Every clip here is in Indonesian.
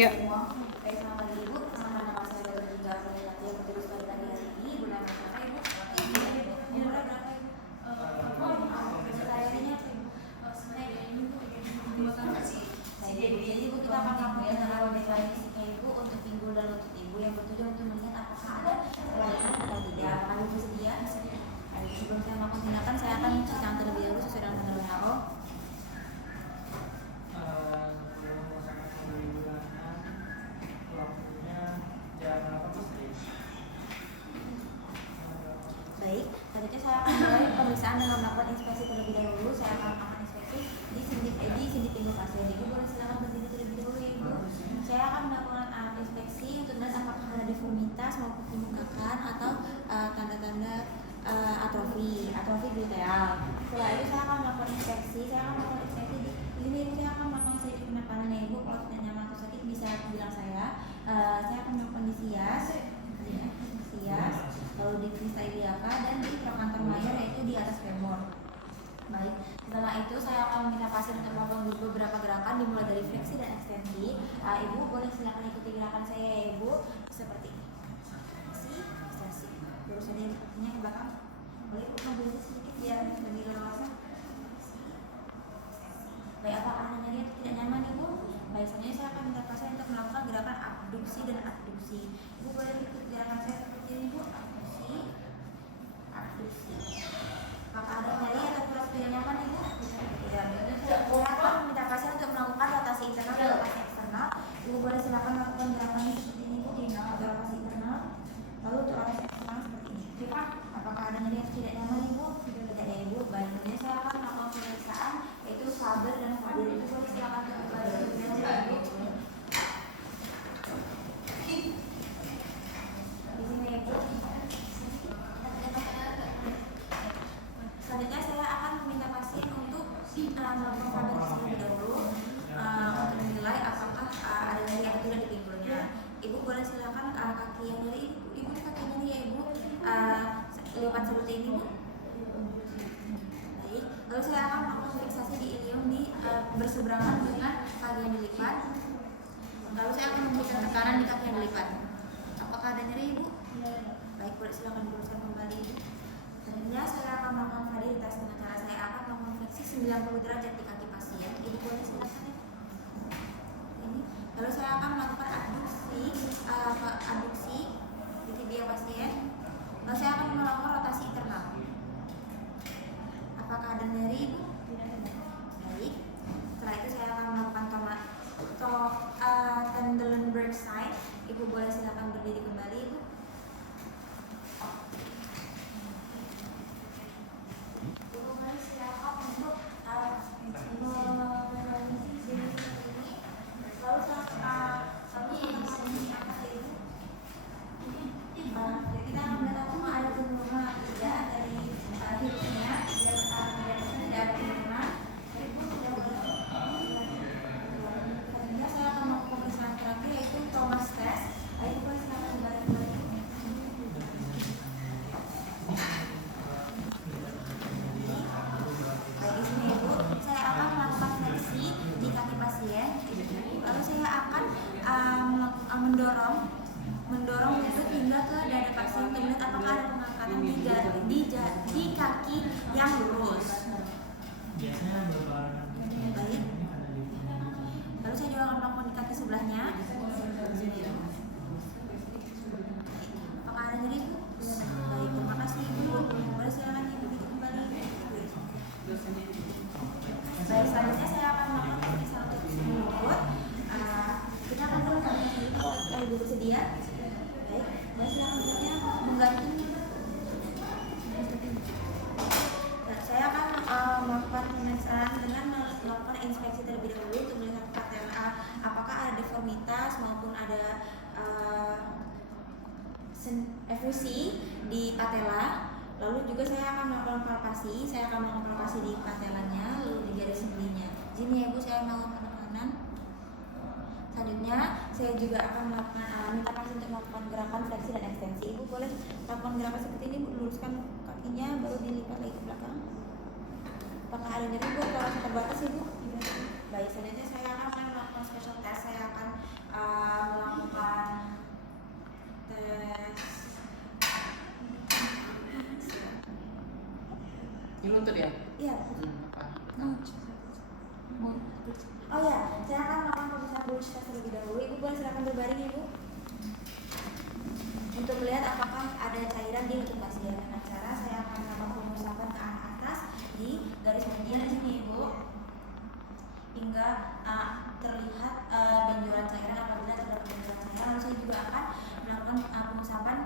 Ya. Baik, selamat pagi Ibu. Nama saya Baru juga yang bertugas pada pagi hari ini. Ibu nama siapa Ibu? Umurnya berapa Ibu? Pencapaiannya apa Ibu? Jadi Ibu kita akan melakukan penerapan deklarasi fisika Ibu untuk pinggul dan lutut Ibu yang bertujuan untuk melihat apakah ada kelainan atau tidak. Apakah Ibu sedia? Sebelum saya melakukan tindakan, saya akan cuci tangan terlebih dahulu sesuai dengan standar WHO. Baik, selanjutnya saya akan mulai pemeriksaan dengan melakukan inspeksi terlebih dahulu. Saya akan melakukan inspeksi di sendi pinggul pasien. Ibu boleh silakan berdiri terlebih dahulu ya Ibu. Saya akan melakukan inspeksi untuk melihat apakah ada deformitas maupun pembengkakan atau tanda-tanda atrofi gluteal. Setelah itu saya akan melakukan inspeksi. Saya akan melakukan sedikit penekanan ya Ibu. Kalau tidak nyaman atau sakit bisa bilang saya. Saya akan melakukan di sias, lalu di krista iliaka dan di trochanter major yaitu di atas femur. Baik, setelah itu saya akan meminta pasien untuk melakukan beberapa gerakan dimulai dari fleksi dan ekstensi. Ibu boleh silakan ikuti gerakan saya ya Ibu, seperti ini. Fleksi, ekstensi. Lurus saja kakinya ke belakang. Boleh buka dulu sedikit biar lebih leluasa. Baik, apakah Anda nyeri atau tidak nyaman Ibu? Baik, selanjutnya saya akan minta pasien untuk melakukan gerakan abduksi dan adduksi. Ibu boleh ikut gerakan saya seperti ini Ibu. Abduksi. Apakah ada nyeri atau kurang tidak nyaman Ibu? Tidak. Saya akan meminta pasien untuk melakukan rotasi internal dan rotasi eksternal. Ibu boleh silakan melakukan gerakannya seperti ini Ibu. Rotasi internal, lalu untuk rotasi eksternal seperti ini. Apakah ada nyeri atau tidak nyaman Ibu? Tidak ya Ibu. Baik, selanjutnya saya akan melakukan pemeriksaan yaitu Faber dan Faber. Ibu boleh silakan kembali Ibu. Di sini ya Ibu. Selanjutnya saya akan meminta pasien untuk melakukan Faber terlebih dahulu untuk menilai apakah ada nyeri atau tidak di pinggulnya. Ibu boleh silakan kaki yang nyeri Ibu kaki nyeri ya Ibu. Lipat seperti ini Bu. Baik, lalu saya akan melakukan fiksasi di ilium di berseberangan dengan kaki yang dilipat. Lalu saya akan memberikan tekanan di kaki yang dilipat. Apakah ada nyeri Ibu? Baik, boleh silakan diluruskan kembali Ibu. Selanjutnya saya akan melakukan validitas dengan cara saya akan melakukan fleksi 90 derajat di kaki pasien. Ibu boleh silakan ya. Ini. Lalu saya akan melakukan abduksi di tibia pasien. Lalu saya akan melakukan rotasi internal. Apakah ada nyeri Ibu? Baik. Setelah itu saya akan melakukan Trendelenburg side. Ibu boleh silakan berdiri kembali Ibu. Ibu boleh silakan untuk menganalisis jenis ini. Lalu sampai ini apa Ibu? Kita akan melihat apakah ada penurunan atau tidak dari hidupnya dan tidak ada penurunan. Ibu sudah boleh. Selanjutnya saya akan melakukan pemeriksaan terakhir yaitu Thomas test. Ibu boleh silakan kembali. Baik, di sini Ibu, saya akan melakukan fleksi di kaki pasien. Lalu saya akan mendorong lutut hingga ke dada pasien untuk melihat apakah ada pengangkatan di kaki yang lurus. Baik. Lalu saya juga akan melakukan di kaki sebelahnya. Apakah ada nyeri Bu? Baik, terima kasih Ibu. Boleh silakan Ibu kembali. Baik, selanjutnya saya akan melakukan pemeriksaan untuk lutut. Kita akan melakukan Ibu bersedia. Baik, boleh silakan lututnya menggantung. Saya akan melakukan pemeriksaan dengan melakukan inspeksi terlebih dahulu untuk melihat patella apakah ada deformitas maupun ada efusi di patella. Lalu juga saya akan melakukan palpasi. Saya akan melakukan palpasi di patelanya, lalu di garis sembelinya. Sini ya Bu, saya melakukan penekanan. Selanjutnya saya juga akan melakukan minta pasien untuk melakukan gerakan fleksi dan ekstensi. Ibu boleh melakukan gerakan seperti ini Bu, luruskan kakinya baru dilipat lagi ke belakang. Apakah ada nyeri Bu atau rasa terbatas Ibu? Baik, selanjutnya saya akan melakukan special test. Saya akan lutut ya? Iya. Apa? Oh ya, saya akan melakukan pemeriksaan bulu kita terlebih dahulu. Ibu boleh silakan berbaring, Ibu, untuk melihat apakah ada cairan di lutut pasien. Dengan cara saya akan melakukan pengusapan ke arah atas di garis median di sini, Ibu, hingga terlihat benjolan cairan. Apabila terdapat benjolan cairan, lalu saya juga akan melakukan pengusapan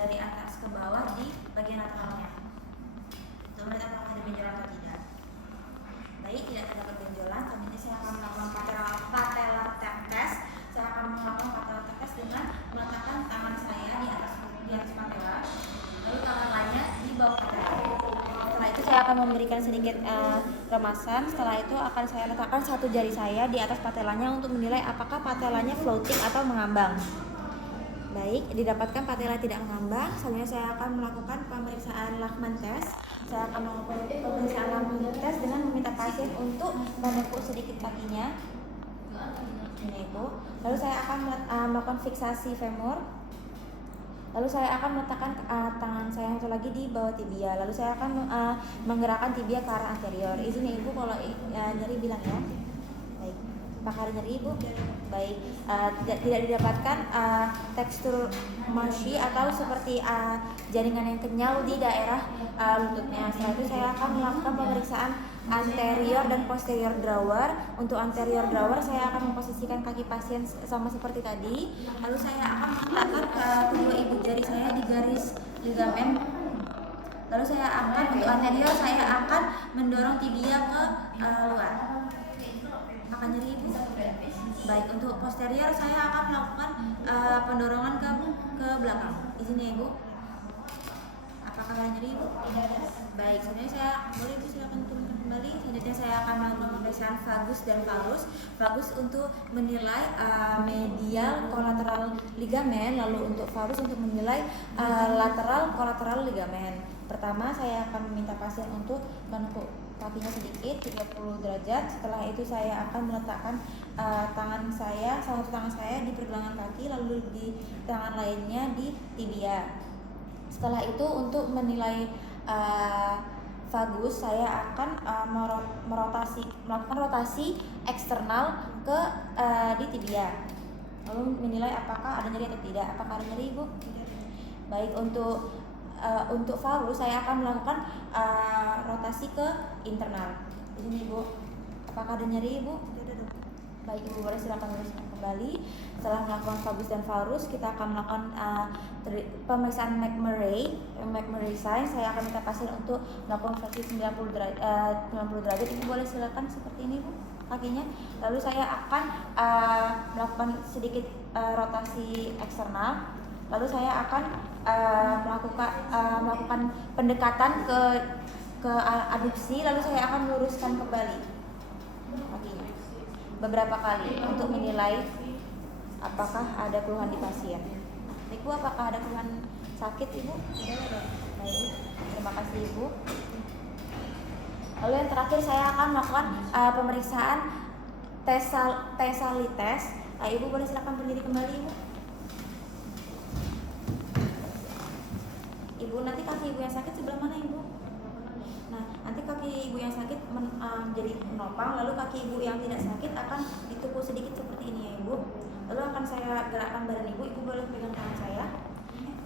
dari atas ke bawah di bagian lateralnya untuk melihat apakah ada benjolan atau tidak. Baik, tidak terdapat benjolan. Selanjutnya saya akan melakukan patellar test. Saya akan melakukan patellar test dengan meletakkan tangan saya di atas patella, lalu tangan lainnya di bawah patella. Setelah itu saya akan memberikan sedikit remasan. Setelah itu akan saya letakkan satu jari saya di atas patellanya untuk menilai apakah patellanya floating atau mengambang. Baik, didapatkan patella tidak mengambang. Selanjutnya saya akan melakukan pemeriksaan Lachman test. Saya akan melakukan pemeriksaan Lachman test dengan meminta pasien untuk menekuk sedikit kakinya. Ini, Ibu. Lalu saya akan melakukan fiksasi femur. Lalu saya akan meletakkan tangan saya satu lagi di bawah tibia. Lalu saya akan menggerakkan tibia ke arah anterior. Izin ya, Ibu, kalau nyeri bilang ya. Baik. Apakah ada nyeri, Ibu? Baik. Tidak didapatkan tekstur mushy atau seperti jaringan yang kenyal di daerah lututnya. Setelah itu saya akan melakukan pemeriksaan anterior dan posterior drawer. Untuk anterior drawer saya akan memposisikan kaki pasien sama seperti tadi. Lalu saya akan meletakkan kedua ibu jari saya di garis ligamen. Lalu saya akan untuk anterior saya akan mendorong tibia ke luar. Akan nyeri, Ibu? Baik, untuk posterior saya akan melakukan pendorongan ke belakang. Izin ya, Ibu. Apakah ada nyeri, Ibu? Baik, sebenarnya saya boleh, Ibu, silakan turunkan kembali. Selanjutnya saya akan melakukan pemeriksaan vagus dan varus. Vagus untuk menilai medial kolateral ligamen, lalu untuk varus untuk menilai lateral kolateral ligamen. Pertama saya akan meminta pasien untuk menekuk kakinya sedikit 30 derajat. Setelah itu saya akan meletakkan salah satu tangan saya di pergelangan kaki, lalu di tangan lainnya di tibia. Setelah itu untuk menilai vagus saya akan melakukan rotasi eksternal ke di tibia, lalu menilai apakah ada nyeri atau tidak. Apakah ada nyeri, Ibu? Baik, untuk varus saya akan melakukan rotasi ke internal. Ini, Ibu. Apakah ada nyeri, Ibu? Baik, Ibu, boleh silakan luruskan kembali. Setelah melakukan vagus dan varus, kita akan melakukan pemeriksaan McMurray sign. Saya akan minta pasien untuk melakukan fleksi 90 derajat. Ibu boleh silakan seperti ini, Bu, kakinya. Lalu saya akan melakukan sedikit rotasi eksternal. Lalu saya akan melakukan pendekatan ke aduksi. Lalu saya akan meluruskan kembali kakinya beberapa kali untuk menilai apakah ada keluhan di pasien. Ibu, apakah ada keluhan sakit, Ibu? Tidak. Baik, terima kasih, Ibu. Lalu yang terakhir saya akan melakukan pemeriksaan Thesali test. Ibu boleh silakan berdiri kembali, Ibu. Ibu, nanti kaki Ibu yang sakit sebelah mana, Ibu? Nah, nanti kaki Ibu yang sakit menjadi menopang, lalu kaki Ibu yang tidak sakit akan ditukul sedikit seperti ini ya, Ibu. Lalu akan saya gerakkan badan Ibu. Ibu boleh pegang tangan saya.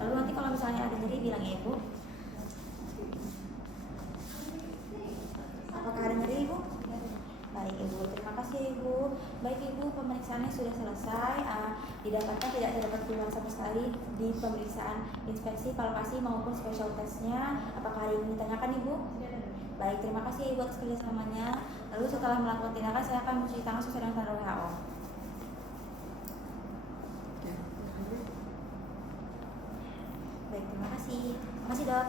Lalu nanti kalau misalnya ada nyeri bilang ya, Ibu. Apakah ada nyeri, Ibu? Baik, Ibu, terima kasih, Ibu. Baik, Ibu, pemeriksaannya sudah selesai. Didapatkan tidak terdapat keluhan sama sekali di pemeriksaan inspeksi, palpasi maupun special testnya. Apakah ada yang ingin ditanyakan, Ibu? Baik, terima kasih, Ibu, atas kerjasamanya. Lalu setelah melakukan tindakan saya akan mencuci tangan sesuai dengan standar WHO. Baik, terima kasih. Terima kasih, Dok.